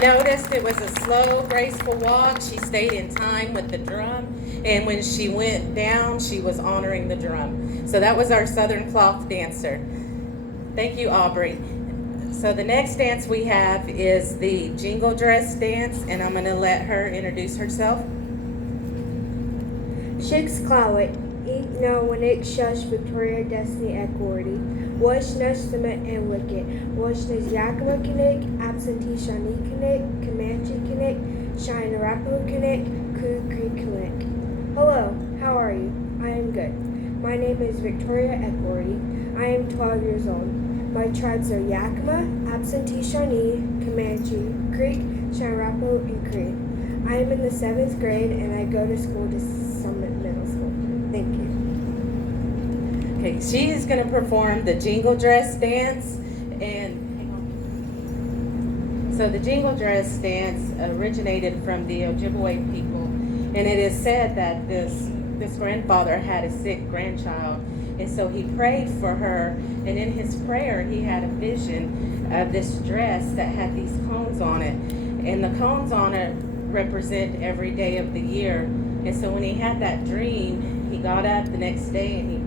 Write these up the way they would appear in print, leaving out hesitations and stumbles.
noticed, it was a slow, graceful walk. She stayed in time with the drum, and when she went down, she was honoring the drum. So that was our Southern Cloth dancer. Thank you, Aubrey. So the next dance we have is the Jingle Dress dance, and I'm going to let her introduce herself. Chickasaw, no when it shush Victoria Destiny Equity. Wash Nush Summit and Wicket. Wash Nush Yakima Connect, Absentee Shawnee Connect, Comanche Connect, Shine Arapaho Connect, Crew Creek Connect. Hello, how are you? I am good. My name is Victoria Equity. I am 12 years old. My tribes are Yakima, Absentee Shawnee, Comanche, Creek, Shine Arapaho, and Cree. I am in the 7th grade and I go to school to Summit Middle School. Thank you. Okay, she is going to perform the Jingle Dress dance, and so the Jingle Dress dance originated from the Ojibwe people, and it is said that this grandfather had a sick grandchild, and so he prayed for her, and in his prayer he had a vision of this dress that had these cones on it, and the cones on it represent every day of the year. And so when he had that dream, he got up the next day and he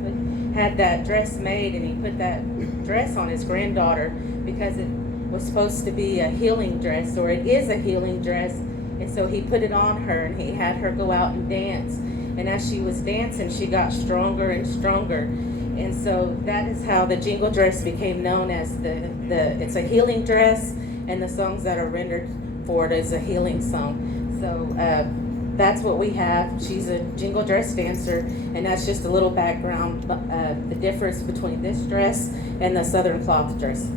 had that dress made, and he put that dress on his granddaughter because it was supposed to be a healing dress, or it is a healing dress. And so he put it on her and he had her go out and dance. And as she was dancing, she got stronger and stronger. And so that is how the Jingle Dress became known as it's a healing dress, and the songs that are rendered for it is a healing song. So that's what we have. She's a Jingle Dress dancer, and that's just a little background, the difference between this dress and the Southern Cloth dress.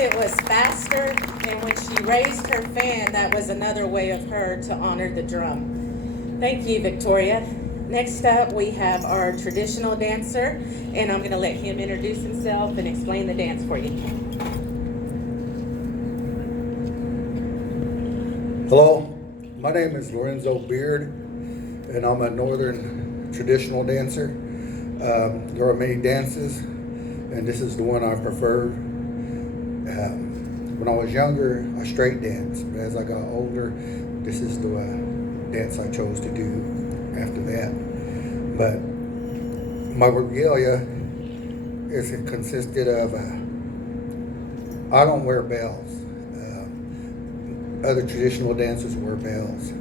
It was faster, and when she raised her fan, that was another way of her to honor the drum. Thank you, Victoria. Next up, we have our traditional dancer, and I'm going to let him introduce himself and explain the dance for you. Hello, my name is Lorenzo Beard, and I'm a northern traditional dancer. There are many dances, and this is the one I prefer. When I was younger, I straight danced, but as I got older, this is the dance I chose to do after that. But my regalia consisted of, I don't wear bells. Other traditional dancers wear bells,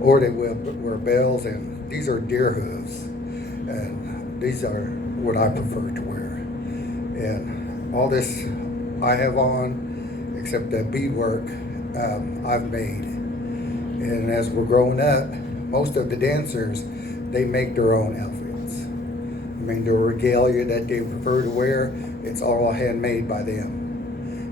or they wear bells, and these are deer hooves, and these are what I prefer to wear. And all this I have on, except the beadwork I've made. And as we're growing up, most of the dancers, they make their own outfits. I mean, their regalia that they prefer to wear, it's all handmade by them.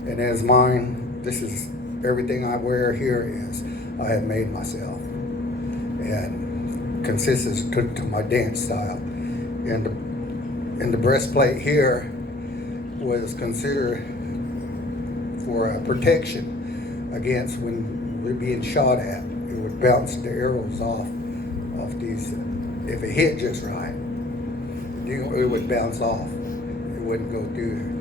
And as mine, this is everything I wear here is I have made myself, and consists to my dance style. And the breastplate here was considered for protection against when we're being shot at. It would bounce the arrows off these. If it hit just right, it would bounce off. It wouldn't go through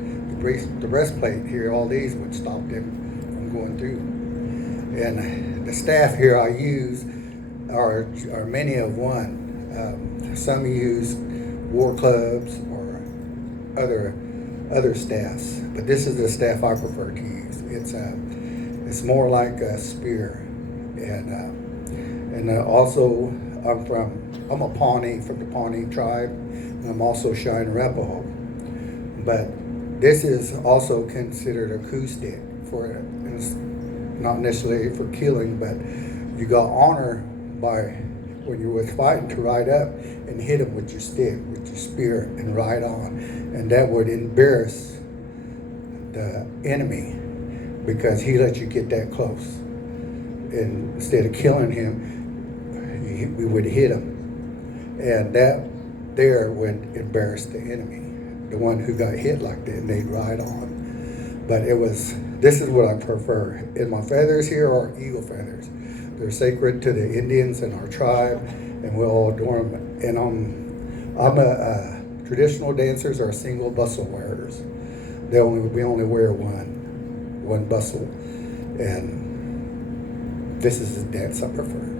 the breastplate here. All these would stop them from going through. And the staff here I use are many of one. Some use war clubs or other staffs, but this is the staff I prefer to use. It's more like a spear, And also I'm a Pawnee from the Pawnee tribe, and I'm also Cheyenne Arapaho. But this is also considered a coup stick for it. And it's not necessarily for killing, but you got honor by when you were fighting to ride up and hit him with your stick, with your spear, and ride on, and that would embarrass the enemy because he let you get that close. And instead of killing him, we would hit him, and that there would embarrass the enemy, the one who got hit like that, and they'd ride on. But this is what I prefer. And my feathers here are eagle feathers. They're sacred to the Indians and our tribe, and we'll all adore them. And I'm a traditional dancers are single bustle wearers. We only wear one bustle, and this is the dance I prefer.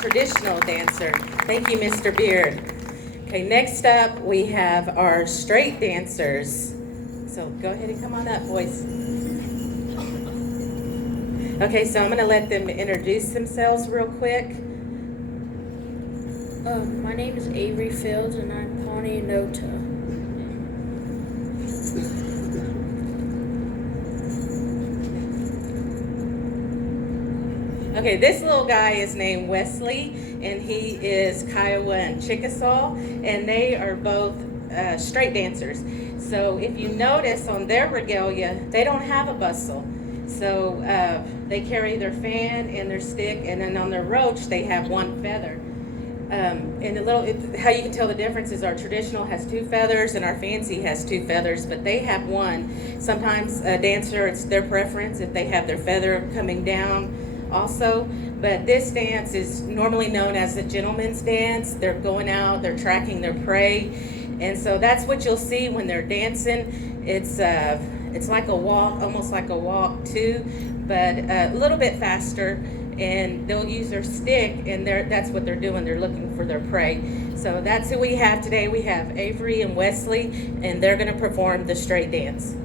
Traditional dancer. Thank you, Mr. Beard. Okay, next up we have our straight dancers. So go ahead and come on up, boys. Okay, so I'm going to let them introduce themselves real quick. My name is Avery Fields, and I'm Pawnee Nota. Okay, this little guy is named Wesley, and he is Kiowa and Chickasaw, and they are both straight dancers. So if you notice on their regalia, they don't have a bustle. So they carry their fan and their stick, and then on their roach, they have one feather. And how you can tell the difference is our traditional has two feathers and our fancy has two feathers, but they have one. Sometimes a dancer, it's their preference if they have their feather coming down also, but this dance is normally known as the gentleman's dance. They're going out, they're tracking their prey, and so that's what you'll see when they're dancing. It's like a walk, almost like a walk too, but a little bit faster, and they'll use their stick, and that's what they're doing. They're looking for their prey. So that's who we have today. We have Avery and Wesley, and they're going to perform the straight dance.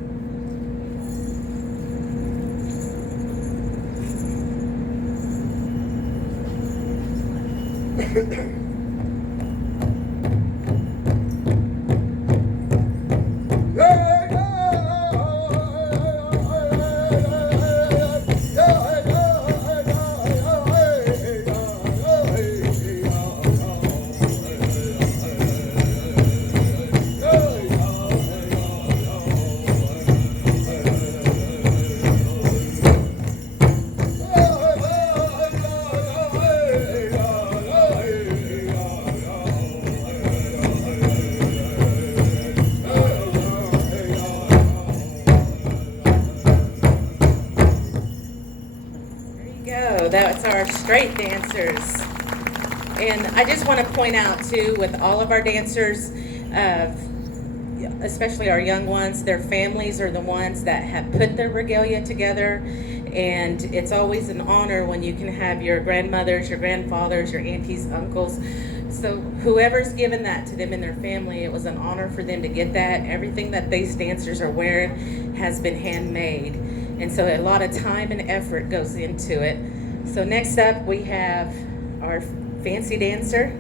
That's our straight dancers. And I just want to point out too, with all of our dancers, especially our young ones, their families are the ones that have put their regalia together, and it's always an honor when you can have your grandmothers, your grandfathers, your aunties, uncles. So whoever's given that to them and their family, it was an honor for them to get that. Everything that these dancers are wearing has been handmade, and so a lot of time and effort goes into it. So next up we have our fancy dancer.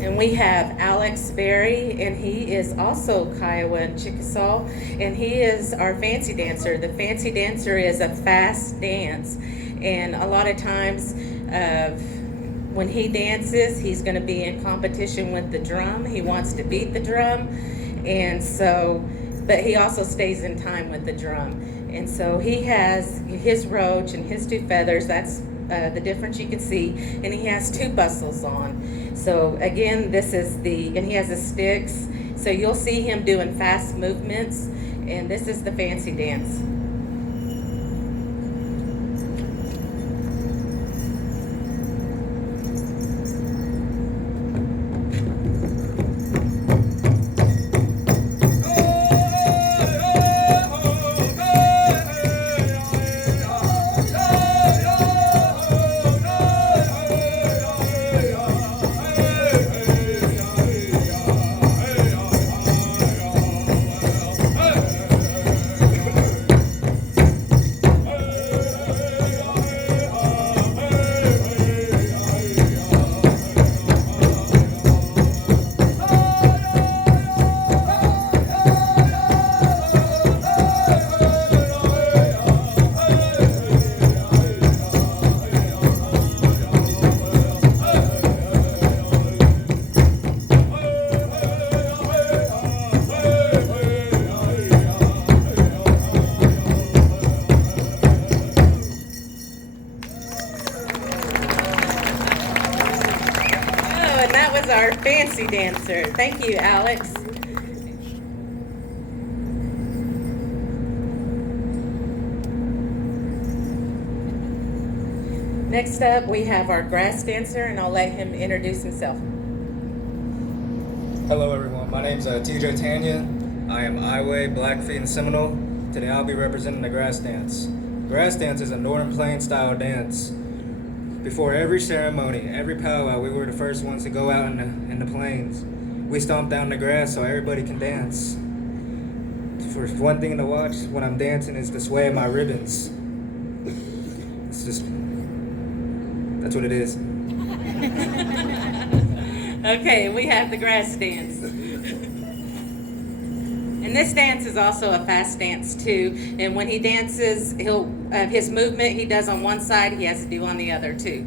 And we have Alex Berry, and he is also Kiowa and Chickasaw, and he is our fancy dancer. The fancy dancer is a fast dance, and a lot of times when he dances, he's going to be in competition with the drum. He wants to beat the drum, and so, but he also stays in time with the drum. And so he has his roach and his two feathers. That's the difference you can see, and he has two bustles on. So again, this is and he has the sticks. So you'll see him doing fast movements, and this is the fancy dance. Our fancy dancer. Thank you, Alex. Next up, we have our grass dancer, and I'll let him introduce himself. Hello, everyone. My name's TJ Tanya. I am Iway, Blackfeet, and Seminole. Today, I'll be representing the grass dance. Grass dance is a Northern Plains style dance. Before every ceremony, every powwow, we were the first ones to go out in the plains. We stomp down the grass so everybody can dance. For one thing to watch when I'm dancing is the sway of my ribbons. It's just, that's what it is. Okay, we have the grass dance. And this dance is also a fast dance too. And when he dances, his movement he does on one side, he has to do on the other too.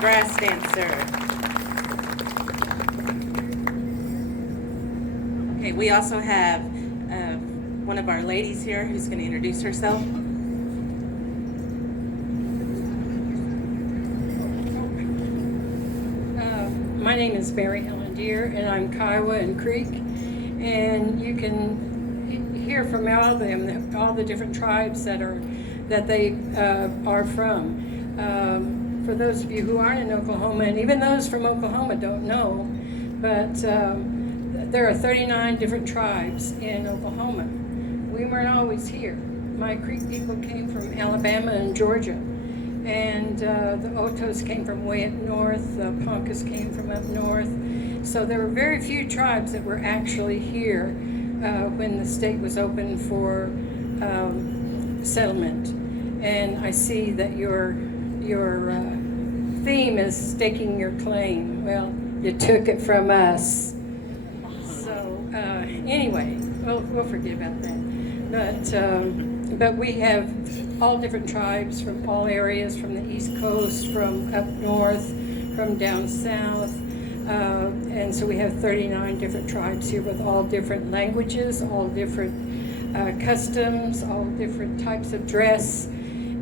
Grass dancer. Okay, we also have one of our ladies here who's going to introduce herself. My name is Mary Helen Deere, and I'm Kiowa and Creek, and you can hear from all of them, all the different tribes that they are from. for those of you who aren't in Oklahoma, and even those from Oklahoma don't know, but there are 39 different tribes in Oklahoma. We weren't always here. My Creek people came from Alabama and Georgia, and the Otos came from way up north, the Poncas came from up north. So there were very few tribes that were actually here when the state was open for settlement. And I see that your theme is staking your claim. Well, you took it from us. So anyway, we'll forget about that. But we have all different tribes from all areas, from the East Coast, from up north, from down south. And so we have 39 different tribes here with all different languages, all different customs, all different types of dress.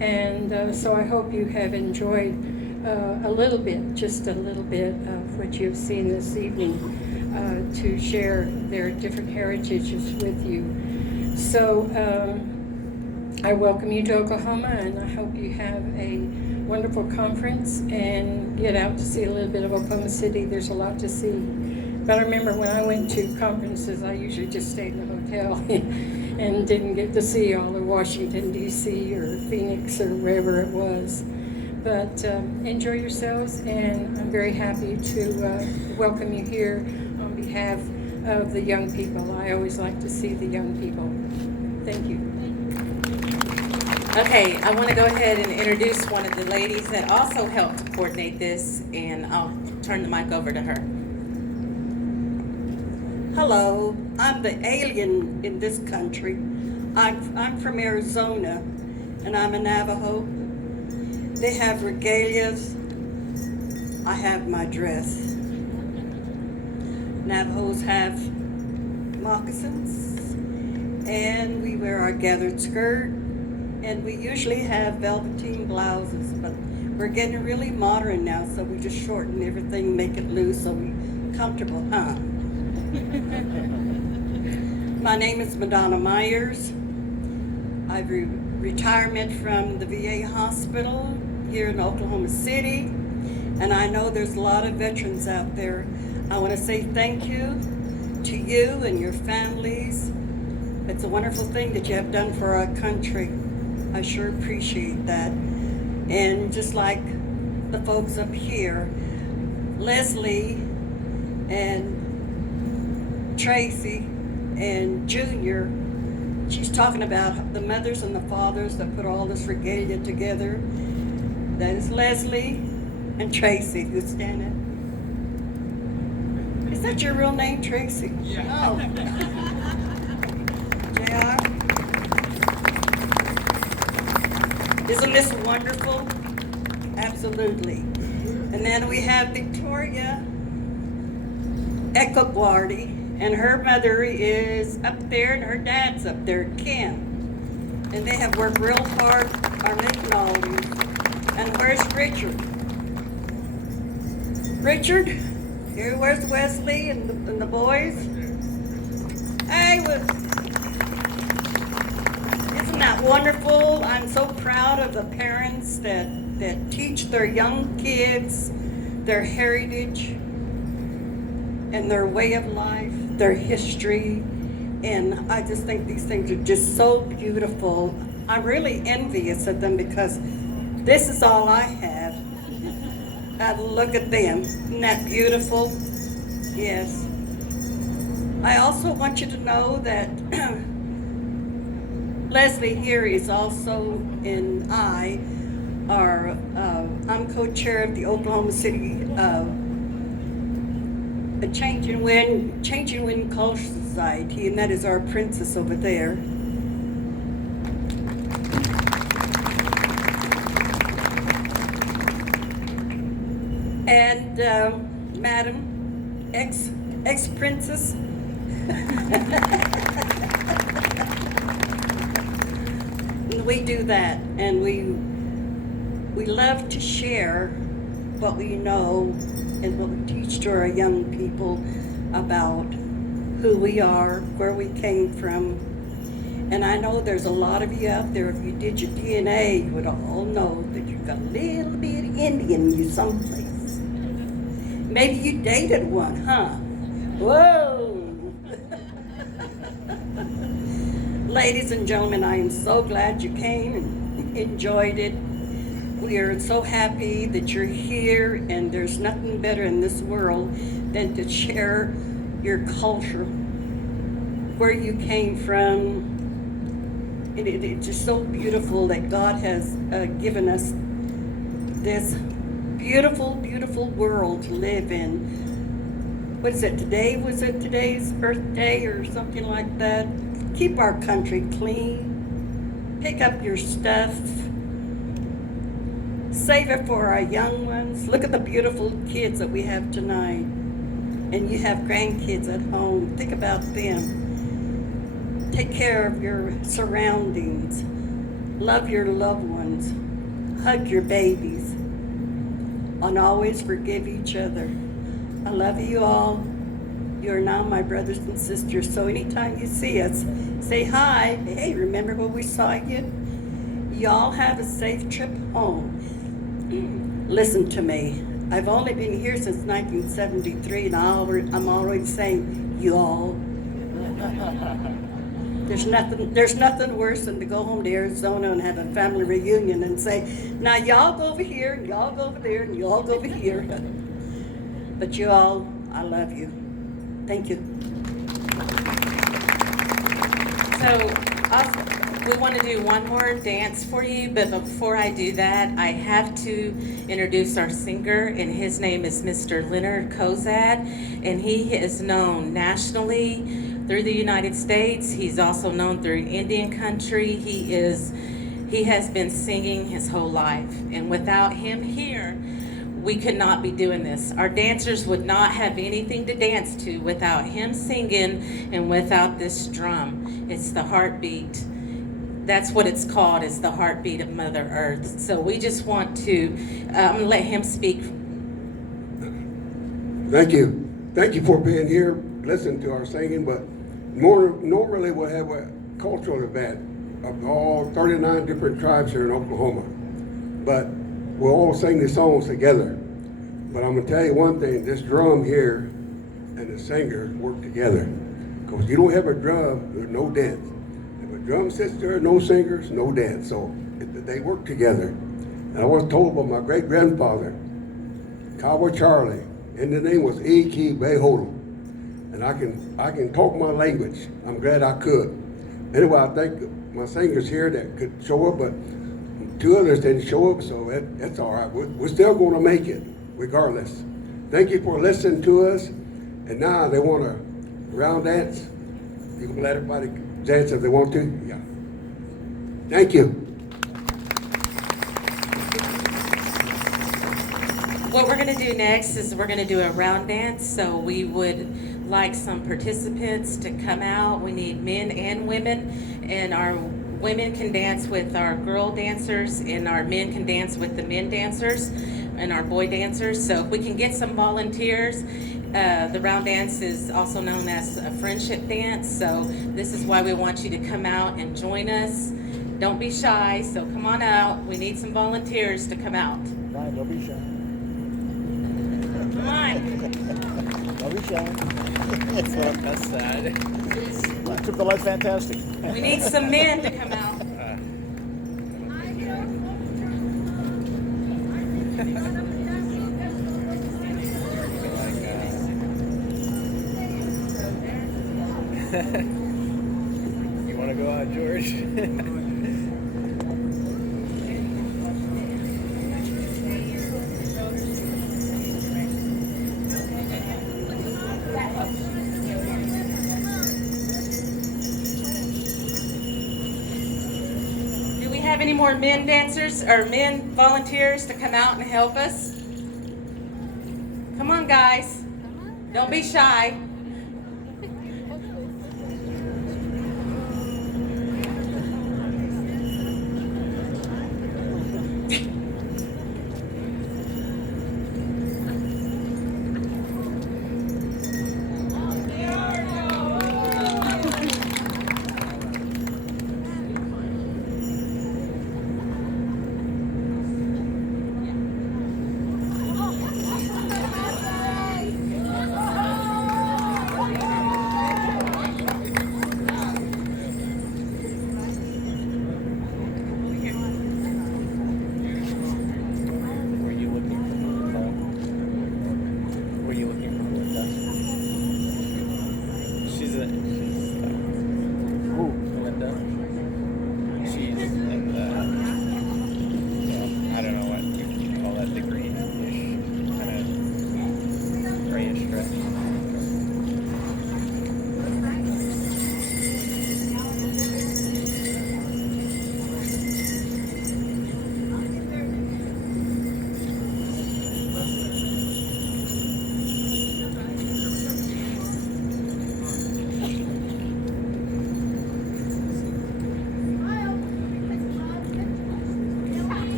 And so I hope you have enjoyed a little bit, just a little bit of what you've seen this evening to share their different heritages with you. So I welcome you to Oklahoma, and I hope you have a wonderful conference and get out to see a little bit of Oklahoma City. There's a lot to see. But I remember when I went to conferences, I usually just stayed in the hotel and didn't get to see all of Washington, D.C. or Phoenix or wherever it was. But enjoy yourselves, and I'm very happy to welcome you here on behalf of the young people. I always like to see the young people. Thank you. Okay, I want to go ahead and introduce one of the ladies that also helped coordinate this, and I'll turn the mic over to her. Hello, I'm the alien in this country. I'm from Arizona, and I'm a Navajo. They have regalias. I have my dress. Navajos have moccasins, and we wear our gathered skirt, and we usually have velveteen blouses, but we're getting really modern now, so we just shorten everything, make it loose, so we're comfortable, huh? My name is Madonna Myers. I've retirement from the VA hospital here in Oklahoma City, and I know there's a lot of veterans out there. I want to say thank you to you and your families. It's a wonderful thing that you have done for our country. I sure appreciate that. And just like the folks up here, Leslie and Tracy and Junior, she's talking about the mothers and the fathers that put all this regalia together. That is Leslie and Tracy who's standing. Is that your real name, Tracy? Yeah. Oh. JR? Isn't this wonderful? Absolutely. And then we have Victoria Ecoguardi, and her mother is up there, and her dad's up there, Ken. And they have worked real hard on making all these. And where's Richard? Richard? Here, where's Wesley and the boys? Hey, isn't that wonderful? I'm so proud of the parents that teach their young kids their heritage and their way of life, their history. And I just think these things are just so beautiful. I'm really envious of them because this is all I have. Look at them. Isn't that beautiful? Yes. I also want you to know that Leslie here is also, and I'm co-chair of the Oklahoma City Changing Wind Culture Society, and that is our princess over there. And Madam, ex-princess. We do that, and we love to share what we know and what we teach to our young people about who we are, where we came from. And I know there's a lot of you out there, if you did your DNA, you would all know that you've got a little bitty Indian you someplace. Maybe you dated one, huh? Whoa! Ladies and gentlemen, I am so glad you came and enjoyed it. We are so happy that you're here, and there's nothing better in this world than to share your culture, where you came from. It's just so beautiful that God has given us this beautiful, beautiful world to live in. What is it today? Was it today's Earth Day or something like that? Keep our country clean. Pick up your stuff. Save it for our young ones. Look at the beautiful kids that we have tonight. And you have grandkids at home. Think about them. Take care of your surroundings. Love your loved ones. Hug your babies. And always forgive each other. I love you all. You are now my brothers and sisters. So anytime you see us, say hi. Hey, remember when we saw you? Y'all have a safe trip home. Listen to me. I've only been here since 1973, and I'm already saying y'all. There's nothing worse than to go home to Arizona and have a family reunion and say, now y'all go over here, and y'all go over there, and y'all go over here. But you all, I love you. Thank you. So we want to do one more dance for you, but before I do that, I have to introduce our singer, and his name is Mr. Leonard Kozad, and he is known nationally through the United States. He's also known through Indian country. He has been singing his whole life, and without him here, we could not be doing this. Our dancers would not have anything to dance to without him singing and without this drum. It's the heartbeat. That's what it's called, is the heartbeat of Mother Earth. So we just want to let him speak. Thank you. Thank you for being here, listening to our singing, but normally we'll have a cultural event of all 39 different tribes here in Oklahoma. But we'll all sing the songs together. But I'm gonna tell you one thing, this drum here and the singers work together. Because if you don't have a drum, there's no dance. If a drum sits there, no singers, no dance. So they work together. And I was told by my great-grandfather, Kiowa Charlie, and the name was E.K. Behodel. And I can talk my language. I'm glad I could. Anyway, I think my singers here that could show up, but 2 others didn't show up, so that's all right. We're still going to make it, regardless. Thank you for listening to us. And now they want to round dance. You can let everybody dance if they want to. Yeah. Thank you. What we're going to do next is we're going to do a round dance. So we would like some participants to come out. We need men and women, and our women can dance with our girl dancers, and our men can dance with the men dancers and our boy dancers. So if we can get some volunteers, the round dance is also known as a friendship dance. So this is why we want you to come out and join us. Don't be shy, so come on out. We need some volunteers to come out. Ryan, don't be shy. Come on. Don't be shy. That's sad. Took the life fantastic. We need some men to come out. You want to go out, George? Do we have any more men dancers or men volunteers to come out and help us? Come on, guys. Don't be shy.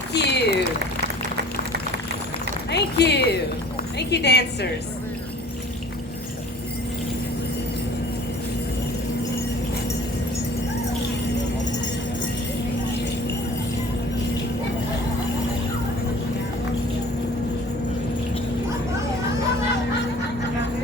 Thank you. Thank you. Thank you, dancers.